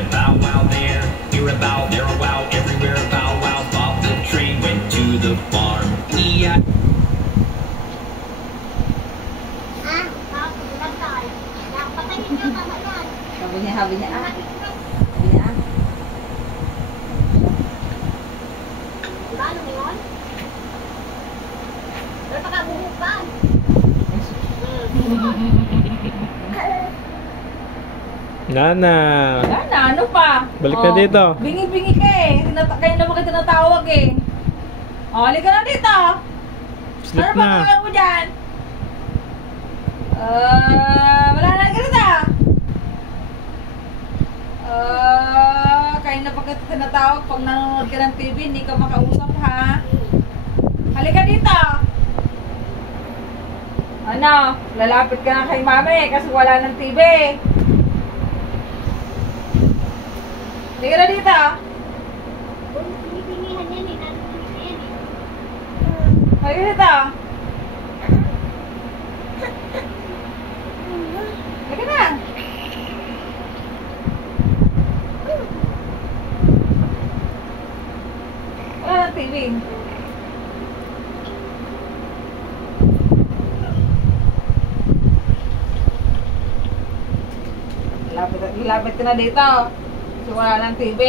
a bow wow there, here a bow, there a wow, everywhere a bow wow. Bob the train went to the farm. Yeah. Sabi niya, Paano ngayon? Pero pakabuhupan. Nana. Nana, ano pa? Balik ka dito. Bingi-bingi ka eh. Kayo naman kita natawag eh. Halika na dito. Sleep Ano ba na. tawagan mo dyan? Wala na ganito. Kayo na pa kita tinatawag pag nanonood ka ng TV, hindi ka makausap ha. Halika dito. Ano? Lalapit ka na kay mami kasi wala ng TV. Halika na dito. Pinitingihan yan eh. Nanonood yan eh. Halika dito. Halika na. Wala ng TV. Lapit ka na dito. Kasi wala ng TV.